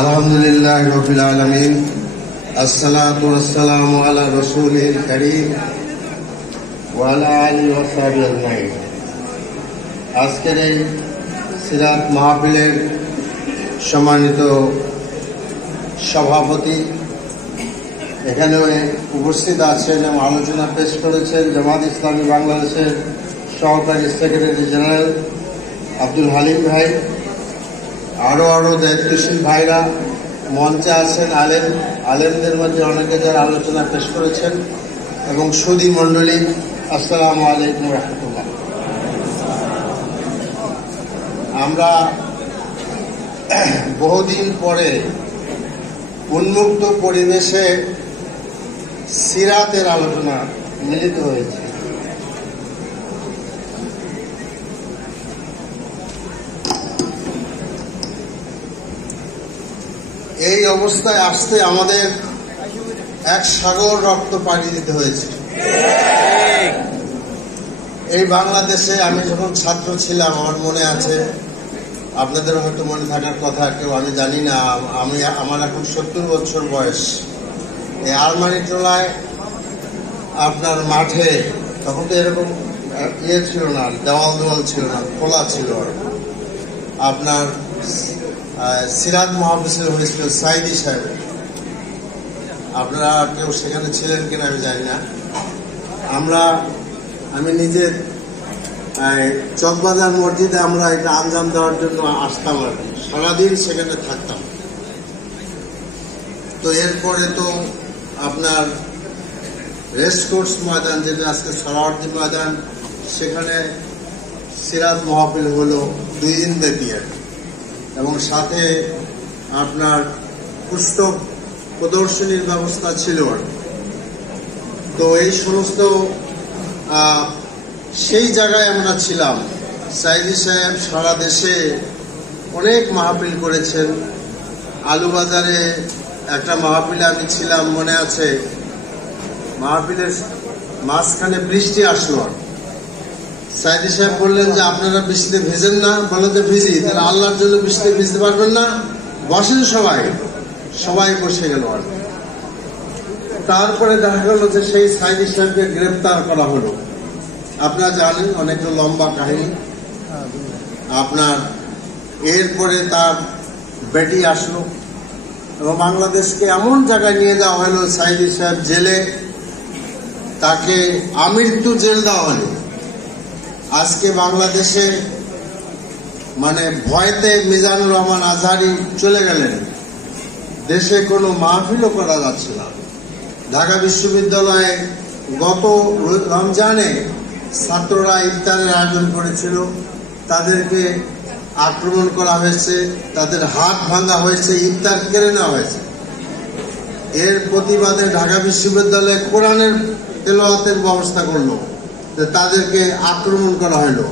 আলহামদুলিল্লাহ রাব্বিল আলামিন, আসসালাতু ওয়াসসালামু আলা রাসূলিল কারীম ওয়া আলা আলিহি ওয়া সাহবিহি আজমাইন। আজকের এই সিরাত মাহফিলের সম্মানিত সভাপতি, এখানে উপস্থিত আছেন এবং আলোচনা পেশ করেছেন জামাত ইসলামী বাংলাদেশের সহকারী সেক্রেটারি জেনারেল আব্দুল হালিম ভাই, আরো দায়িত্বশীল ভাইরা মঞ্চে আছেন, আলেমদের মধ্যে অনেকে যারা আলোচনা পেশ করেছেন, এবং সুধী মণ্ডলী, আসসালামু আলাইকুম রাহমাতুল্লাহ। আমরা বহুদিন পরে উন্মুক্ত পরিবেশে সিরাতের আলোচনা মিলিত হয়েছে। এই অবস্থায় আসতে আমাদের এক সাগর রক্ত পাড়ি দিতে হয়েছে। এই বাংলাদেশে আমি যখন ছাত্র ছিলাম, আমার মনে আছে, আপনাদের হয়তো মনে থাকার কথা, কেউ আমি জানি না, আমার এখন 70 বছর বয়স। এই আরমানিটোলায় আপনার মাঠে, তখন তো এরকম ছিল না, দেওয়াল ছিল না, খোলা ছিল। আপনার সিরাত মহাবিশ্ব হয়েছিল সাইদি সাহেব, আপনারা কেউ সেখানে ছিলেন কিনা আমি জানি না। আমি নিজে চকবাজার মসজিদে আমরা এটা আঞ্জাম দেওয়ার জন্য আসতাম আর কি, সারাদিন সেখানে থাকতাম। তো এরপরে তো আপনার রেসকোর্স ময়দান, যেটা আজকে সরাওয়ার্দী ময়দান, সেখানে সিরাত মাহফিল হলো 2 দিন ব্যাপী, এবং সাথে আপনার পুস্তক প্রদর্শনীর ব্যবস্থা ছিল। তো এই সমস্ত সেই জায়গায় আমরা ছিলাম। সাইদি সাহেব সারা দেশে অনেক মাহফিল করেছেন। আলুবাজারে একটা মাহফিলে আমি ছিলাম, মনে আছে। মাহফিলের মাঝখানে বৃষ্টি আসলো। সাইদি সাহেব বললেন যে আপনারা বৃষ্টিতে ভেজেন না, বলে যে ভিজি, তাহলে আল্লাহর জন্য বৃষ্টিতে ভিজতে পারবেন না, বসেন সবাই বসে গেল। তারপরে দেখা গেল যে সেই সাইদি সাহেবকে গ্রেফতার করা হলো। আপনারা জানেন, অনেকটা লম্বা কাহিনী। আপনার এরপরে তার বেটি আসলো এবং বাংলাদেশকে এমন জায়গায় নিয়ে যাওয়া হলো, সাইদি সাহেব জেলে, তাকে আমৃত্যু জেল দেওয়া হলো। আজকে বাংলাদেশে মানে ভয়তে মিজানুর রহমান আজহারি চলে গেলেন, দেশে কোনো মাহফিলও করা যাচ্ছে না। ঢাকা বিশ্ববিদ্যালয়ে গত রমজানে ছাত্ররা ইফতারের আয়োজন করেছিল, তাদেরকে আক্রমণ করা হয়েছে, তাদের হাত ভাঙা হয়েছে, ইফতার কেড়ে নেওয়া হয়েছে। এর প্রতিবাদে ঢাকা বিশ্ববিদ্যালয়ে কোরআনের তেলাওয়াতের ব্যবস্থা করলো, তাদেরকে আক্রমণ করা হলো।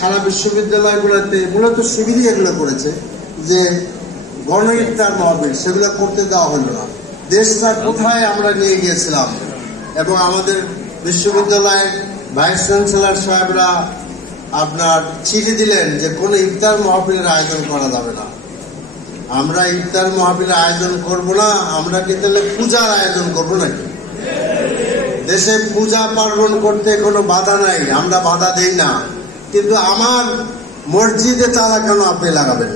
সারা বিশ্ববিদ্যালয়গুলোতে মূলত শিবিরই এগুলো করেছে, যে গণ ইফতার মাহফিল, সেগুলো করতে দেওয়া হলো না। দেশটা কোথায় আমরা নিয়ে গিয়েছিলাম। এবং আমাদের বিশ্ববিদ্যালয়ের ভাইস চ্যান্সেলর সাহেবরা আপনার চিঠি দিলেন যে কোনো ইফতার মাহফিলের আয়োজন করা যাবে না। আমরা ইফতার মাহফিলের আয়োজন করব না, আমরা কি তাহলে পূজার আয়োজন করবো নাকি? দেশে পূজা পার্বণ করতে কোনো বাধা নাই, আমরা বাধা দেই না, কিন্তু আমার মসজিদে তারা কেন আপনি লাগাবেন?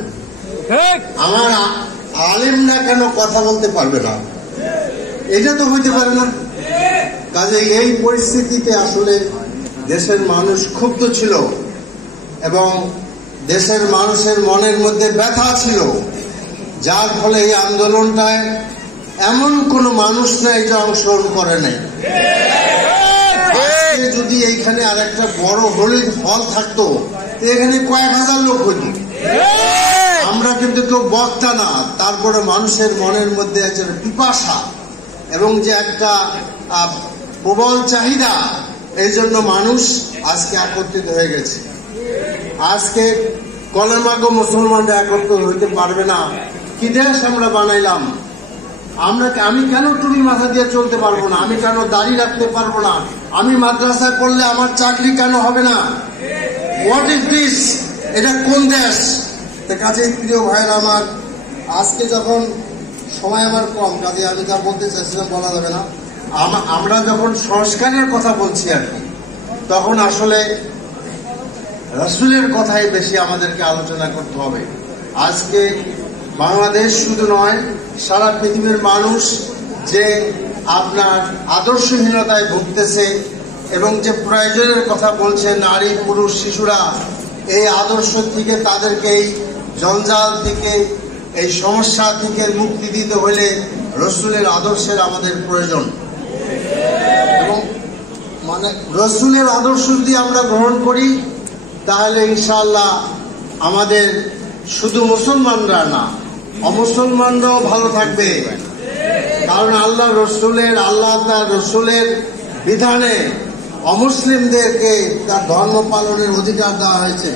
আমার আলেমরা কেন কথা বলতে পারবে না? এটা তো হইতে পারে না। কাজে এই পরিস্থিতিতে আসলে দেশের মানুষ ক্ষুব্ধ ছিল এবং দেশের মানুষের মনের মধ্যে ব্যথা ছিল, যার ফলে এই আন্দোলনটায় এমন কোন মানুষ নাই যে অংশগ্রহণ করে নাই। যদি এইখানে আর একটা বড় হলির হল থাকতো, এখানে কয়েক হাজার লোক হইত। আমরা কিন্তু কেউ বক্তা না, তারপরে মানুষের মনের মধ্যে একটা পিপাসা এবং যে একটা প্রবল চাহিদা, এই জন্য মানুষ আজকে একত্রিত হয়ে গেছে। আজকে কলেমাগো মুসলমানরা একত্রিত হইতে পারবে না। কি দেশ আমরা বানাইলাম? আমি কেন টুপি মাথা দিয়ে চলতে পারবো না? আমি কেন দাড়ি রাখতে পারবো না? আমি মাদ্রাসায় পড়লে আমার চাকরি কেন হবে না? What is this? এটা কোন দেশ? কাজেই প্রিয় ভাইয়ের আমার, আজকে যখন সময় আমার কম, কাজে আমি যা বলতে চাইছিলাম বলা যাবে না। আমরা যখন সংস্কারের কথা বলছি আর কি, তখন আসলে রাসূলের কথাই বেশি আমাদেরকে আলোচনা করতে হবে। আজকে বাংলাদেশ শুধু নয়, সারা পৃথিবীর মানুষ যে আপনার আদর্শহীনতায় ভুগতেছে এবং যে প্রয়োজনের কথা বলছে নারী পুরুষ শিশুরা, এই আদর্শ থেকে তাদেরকে এই জঞ্জাল থেকে এই সমস্যা থেকে মুক্তি দিতে হলে রাসূলের আদর্শের আমাদের প্রয়োজন। এবং মানে রাসূলের আদর্শ যদি আমরা গ্রহণ করি তাহলে ইনশাআল্লাহ আমাদের শুধু মুসলমানরা না, অমুসলমানরাও ভালো থাকবে। কারণ আল্লাহ তার রসুলের বিধানে অমুসলিমদেরকে তার ধর্ম পালনের অধিকার দেওয়া হয়েছে।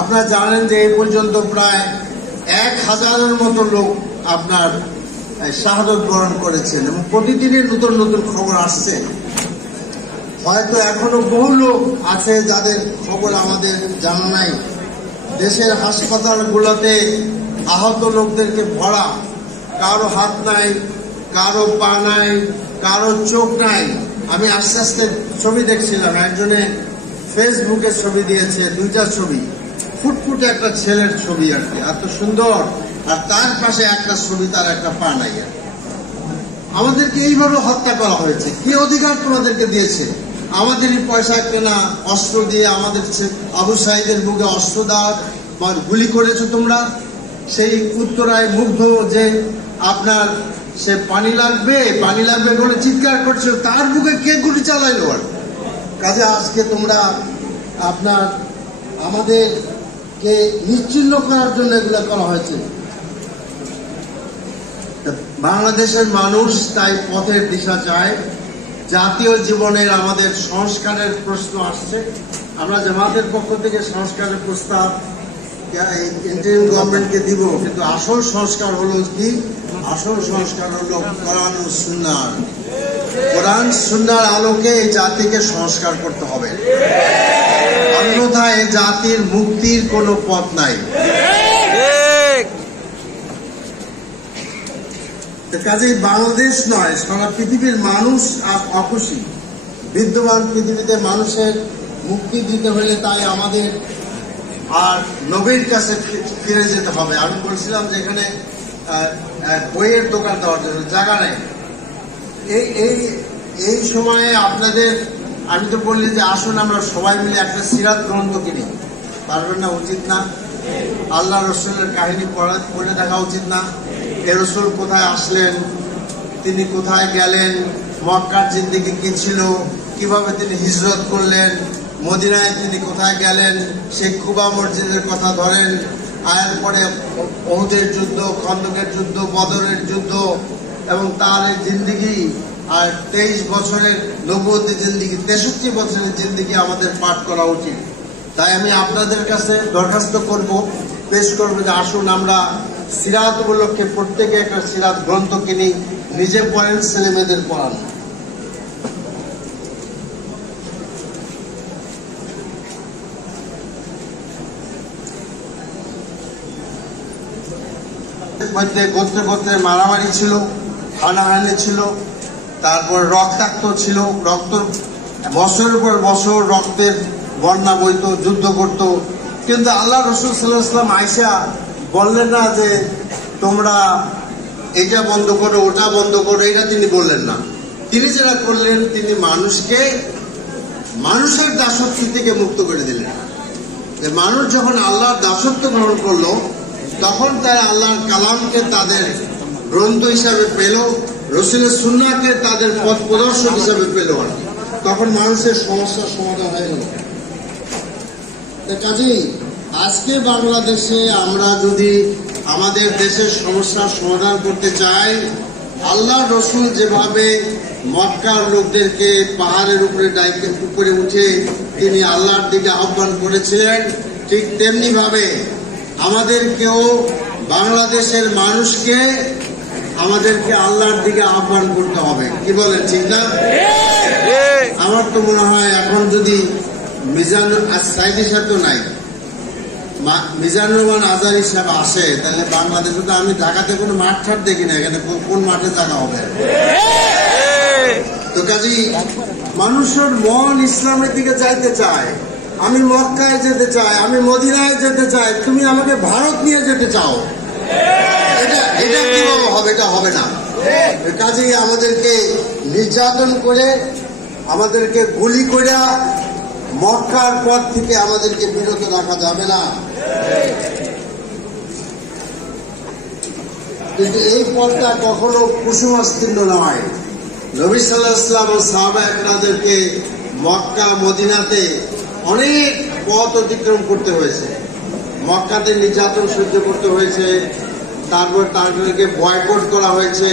আপনারা জানেন যে এই পর্যন্ত প্রায় 1000-এর মতো লোক আপনার শাহাদত বরণ করেছেন এবং প্রতিদিনই নতুন নতুন খবর আসছে। হয়তো এখনো বহু লোক আছে যাদের খবর আমাদের জানা নাই। দেশের হাসপাতালগুলোতে আহত লোকদেরকে ভরা, কারো হাত নাই, কারো পা নাই, কারো চোখ নাই। আমি আস্তে আস্তে ছবি দেখছিলাম, একজনে ফেসবুকে ছবি দিয়েছে, 2টা ছবি, ফুটফুটে একটা ছেলের ছবি আর কি, এত সুন্দর, আর তার পাশে একটা ছবি, তার একটা পা নাই। আমাদেরকে এইভাবে হত্যা করা হয়েছে। কি অধিকার তোমাদেরকে দিয়েছে? আমাদেরই পয়সা কেনা অস্ত্র দিয়ে আমাদের আবু সাঈদের বুকে অস্ত্র দাও, গুলি করেছো তোমরা। সেই উত্তরায় মুগ্ধ যে আপনার সে পানি লাগবে বলে চিৎকার করছো, তার বুকে কে গুলি চালাইলো? আর কাজে আজকে তোমরা আপনার আমাদেরকে নিশ্চিহ্ন করার জন্য এগুলো করা হয়েছে। বাংলাদেশের মানুষ তাই পথের দিশা চায়। জাতীয় জীবনের আমাদের সংস্কারের প্রশ্ন আসছে। আমরা জামাতের পক্ষ থেকে সংস্কারের প্রস্তাব ইন্টারিম গভর্নমেন্টকে দিব, কিন্তু আসল সংস্কার হলো কি? আসল সংস্কার হলো কোরআন ও সুন্নাহ। কোরআন সুন্নাহর আলোকে এই জাতিকে সংস্কার করতে হবে, অন্যথায় এই জাতির মুক্তির কোনো পথ নাই। কাজেই বাংলাদেশ নয়, সারা পৃথিবীর মানুষ আর অখুশি। বিদ্যমান পৃথিবীতে মানুষের মুক্তি দিতে হলে তাই আমাদের আর নবীর কাছে ফিরে যেতে হবে। আমি বলছিলাম যে এখানে বইয়ের দোকান দেওয়ার জন্য জায়গা নেই। এই সময়ে আপনাদের আমি তো বললি যে আসুন আমরা সবাই মিলে একটা সিরাত গ্রন্থ কিনি। পারবেন না? উচিত না? আল্লাহ রসুলের কাহিনী পড়ে দেখা উচিত না? এ রসুল কোথায় আসলেন, তিনি কোথায় গেলেন, মক্কার জিন্দেগি কি ছিল, কিভাবে তিনি হিজরত করলেন, মদিনায় তিনি কোথায় গেলেন, সেই কুবা মসজিদের কথা ধরেন, আয়ার পরে ওহুদের যুদ্ধ, খন্দকের যুদ্ধ, বদরের যুদ্ধ এবং তার এই জিন্দেগি, আর 23 বছরের নবুয়তের জিন্দেগি, 63 বছরের জিন্দেগি আমাদের পাঠ করা উচিত। তাই আমি আপনাদের কাছে দরখাস্ত পেশ করবো যে আসুন আমরা সিরাত উপলক্ষে প্রত্যেকে একটা সিরাত গ্রন্থ কিনি, নিজে পড়েন, ছেলে মেয়েদের পড়ান। মধ্যে গোত্রে গোত্রে মারামারি ছিল, হানাহানি ছিল, তারপর রক্তাক্ত ছিল, বছরের পর বছর রক্তের বন্যা বইত, যুদ্ধ করত। কিন্তু আল্লাহ রসুল সাল্লাল্লাহু আলাইহি ওয়াসাল্লাম আয়েশা বললেন না যে তোমরা এটা বন্ধ করো, ওটা বন্ধ করো, এটা তিনি বললেন না। তিনি যেটা করলেন, তিনি মানুষকে মানুষের দাসত্ব থেকে মুক্ত করে দিলেন। যে মানুষ যখন আল্লাহর দাসত্ব গ্রহণ করলো, তখন তারা আল্লাহর কালামকে তাদের গ্রন্থ হিসাবে পেল, রসুলের সুন্নাহকে তাদের পথ প্রদর্শক হিসাবে পেল। তখন মানুষের সমস্যার সমাধান হয়ে গেল। কাজেই আজকে বাংলাদেশে আমরা যদি আমাদের দেশের সমস্যার সমাধান করতে চাই, আল্লাহ রসুল যেভাবে মক্কার লোকদেরকে পাহাড়ের উপরে উঠে তিনি আল্লাহর দিকে আহ্বান করেছিলেন, ঠিক তেমনি ভাবে আমাদেরকেও বাংলাদেশের মানুষকে আমাদেরকে আল্লাহর দিকে আহ্বান করতে হবে। কি বলেন, ঠিক না? আমার তো মনে হয় এখন যদি মিজানুর সাইদি সাহেব তো নাই, মিজানুর রহমান আজারি সাহেব আসে, তাহলে বাংলাদেশে তো আমি ঢাকাতে কোনো মাঠ ঠাট দেখি না, এখানে কোন মাঠে জায়গা হবে? তো কাজেই মানুষের মন ইসলামের দিকে যাইতে চায়। আমি মক্কায় যেতে চাই, আমি মদিনায় যেতে চাই, তুমি আমাকে ভারত নিয়ে যেতে চাও, এটা কিভাবে হবে? এটা হবে না। কাজেই আমাদেরকে নির্যাতন করে, আমাদেরকে গুলি করে মক্কার পথ থেকে আমাদেরকে বিরত রাখা যাবে না। কিন্তু এই পথটা কখনো কুসুমাস্তীর্ণ নয়। নবী সাল্লাল্লাহু আলাইহি ওয়াসাল্লাম ও সাহাবা একরামদেরকে মক্কা মদিনাতে অনেক পথ অতিক্রম করতে হয়েছে। মক্কাতে নির্যাতন সহ্য করতে হয়েছে, তারপর তাদেরকে বয়কট করা হয়েছে।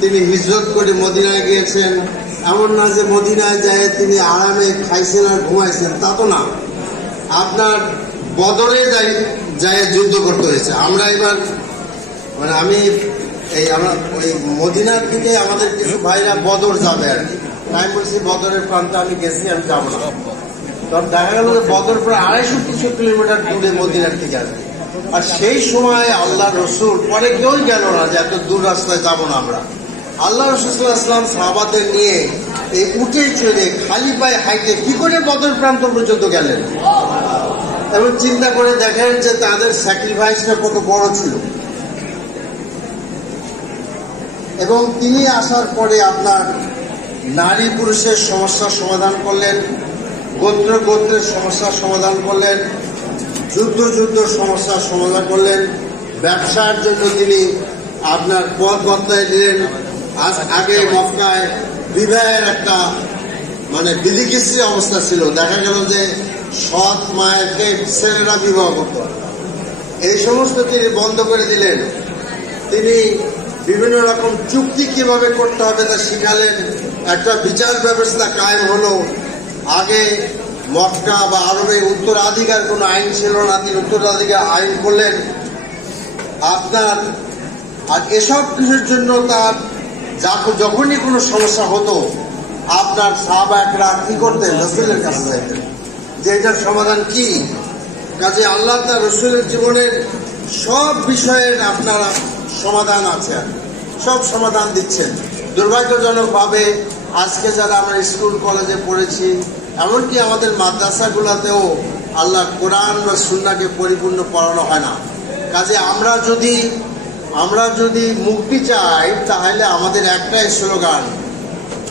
তিনি হিজরত করে মদিনায় গিয়েছেন। এমন না যে মদিনায় যায় তিনি আরামে খাইছেন আর ঘুমাইছেন, তা তো না। আপনার বদরে যায় যুদ্ধ করতে হয়েছে। আমরা এবার মানে আমি আমরা ওই মদিনার দিকে আমাদের কিছু ভাইরা বদর যাবে আর কি, তাই বলছি বদরের প্রান্তে আমি গেছি, আমি যাবো না। তখন দেখা গেল যে বদর প্রায় 250 কিলোমিটার দূরে মদিনার থেকে আর কি। আর সেই সময় আল্লাহ রসুল, পরে কেউই গেল না যে এত দূর রাস্তায় যাবো না আমরা। আল্লাহ রসুল সাল্লাল্লাহু আলাইহি ওয়াসাল্লাম সাহাবাদের নিয়ে এই উঠে চড়ে খালি পায়ে হাইটে কি করে বদর প্রান্ত পর্যন্ত গেলেন, এবং চিন্তা করে দেখেন যে তাদের স্যাক্রিফাইসটা কত বড় ছিল। এবং তিনি আসার পরে আপনার নারী পুরুষের সমস্যার সমাধান করলেন, গোত্র গোত্রের সমস্যার সমাধান করলেন, যুদ্ধ সমস্যার সমাধান করলেন। ব্যবসার জন্য তিনি আপনার পথ বদলায় দিলেন। আগে মক্কায় বিবাহের একটা মানে বিধিকিস্ত্রি অবস্থা ছিল, দেখা গেল যে সৎ মায়েরকে ছেলেরা বিবাহ করত। এই সমস্ত তিনি বন্ধ করে দিলেন। তিনি বিভিন্ন রকম চুক্তি কিভাবে করতে হবে তা শিখালেন। একটা বিচার ব্যবস্থা কায়েম হলো। আগে মক্কা বা আরবে উত্তরাধিকার কোনো আইন ছিল না, তিনি উত্তরাধিকার আইন করলেন আপনার। আর এসব কিছুর জন্য তার যখনই কোনো সমস্যা হতো আপনার সাহাবায়েরা কি করতেন? রাসূলের কাছে যাইতেন যে এটার সমাধান কি। কাজে আল্লাহ তার রাসূলের জীবনের সব বিষয়ের আপনার সমাধান আছে, সব সমাধান দিচ্ছেন। দুর্ভাগ্যজনক ভাবে আজকে যারা আমরা স্কুল কলেজে পড়েছি, এমনকি আমাদের মাদ্রাসাগুলোতেও আল্লাহ কোরআন বা সুন্নাহকে পরিপূর্ণ পড়ানো হয় না। কাজে আমরা যদি মুক্তি চাই তাহলে আমাদের একটাই slogan,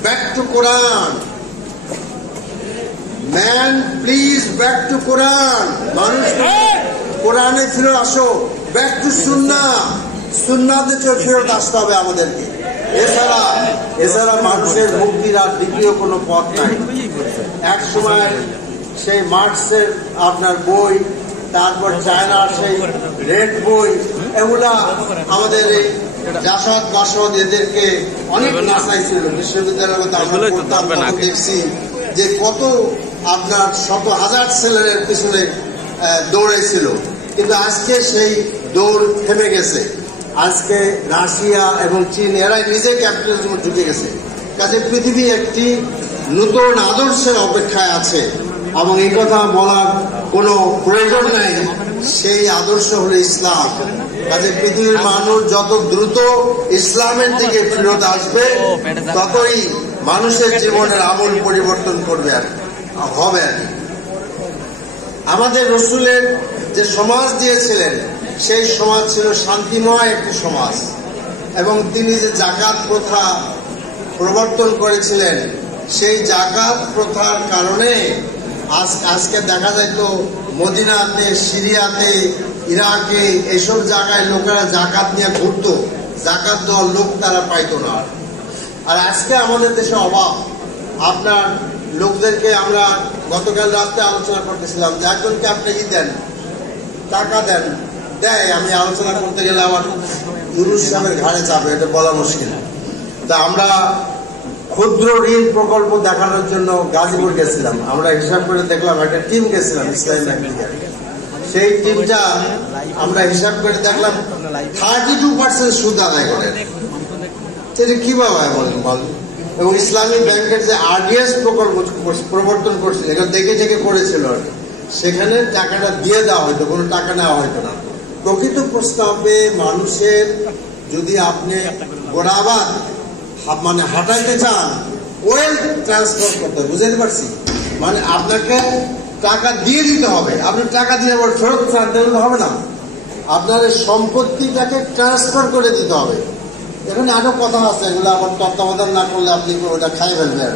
back to Quran. Man please back to Quran. মানুষ কোরআনে ফিরে আসো, ব্যাক টু সুন্নাহ। সুন্নাহতে ফেরত আসতে হবে আমাদেরকে। এছাড়া মানুষের মুক্তির আর দ্বিতীয় কোনো পথ নাই। এক সময় সেই মার্কসের আপনার বই, তারপর চায়নার সেই রেড বই, এগুলা আমাদের এই জাসদ বাসদ এদেরকে অনেক নাচাইছিল। বিশ্ববিদ্যালয়ে আমরা পড়তাম, দেখছি যে কত আপনার শত হাজার ছেলের পিছনে দৌড়াইছিল। কিন্তু আজকে সেই দৌড় থেমে গেছে। আজকে রাশিয়া এবং চীন এরাই নিজে ক্যাপিটালিজমে ঢুকে গেছে। কাজে পৃথিবী একটি নতুন আদর্শের অপেক্ষায় আছে, এবং এই কথা বলার কোনো প্রয়োজন নাই। সেই আদর্শ হলো ইসলাম। কাজে পৃথিবীর মানুষ যত দ্রুত ইসলামের দিকে ফেরত আসবে, ততই মানুষের জীবনের আমূল পরিবর্তন করবে হবে। আমাদের রাসূলের যে সমাজ দিয়েছিলেন সেই সমাজ ছিল শান্তিময় একটি সমাজ, এবং তিনি যে যাকাত প্রথা প্রবর্তন করেছিলেন সেই যাকাত প্রথার কারণে আজকে দেখা যায় তো মদিনাতে, সিরিয়াতে, ইরাকে এইসব জায়গায় লোকেরা যাকাত নিয়ে ঘুরত, যাকাত দেওয়ার লোক তারা পাইতো না। আর আজকে আমাদের দেশে অভাব। আপনার লোকদেরকে আমরা গতকাল রাতে আলোচনা করতেছিলাম যে একজনকে আপনি কি দেন, টাকা দেয়, আমি আলোচনা করতে গেলে আমার ইউনুস সাহেবের ঘাড়ে যাবে, এটা বলা মুশকিল। তা আমরা ক্ষুদ্র ঋণ প্রকল্প দেখানোর জন্য গাজীপুর গেছিলাম। আমরা হিসাব করে দেখলাম একটা টিম গেছিলাম ইসলামী ব্যাংক থেকে। সেই টিমটা আমরা হিসাব করে দেখলাম 32% সুদ আদায় করেন। এটা কিভাবে হয় বলেন? এবং ইসলামী ব্যাংকের যে আরডিএস প্রকল্প প্রবর্তন করছিল, এগুলো দেখে দেখে করেছিল আর কি, সেখানে টাকাটা দিয়ে দেওয়া হয়তো, কোনো টাকা নেওয়া হয়তো না। প্রকৃত প্রস্তাবে মানুষের যদি আপনি গোড়াবাদ মানে হাঁটাইতে চান, ওয়েলথ ট্রান্সফার করতে হবে, বুঝতে পারছি? মানে আপনাকে টাকা দিয়ে দিতে হবে, আপনি টাকা দিয়ে আবার ফেরত চান দিলে হবে না, আপনার সম্পত্তিটাকে ট্রান্সফার করে দিতে হবে। এখানে আরো কথা আছে, এগুলো আবার তত্ত্বাবধান না করলে আপনি ওটা খাই ফেলবেন।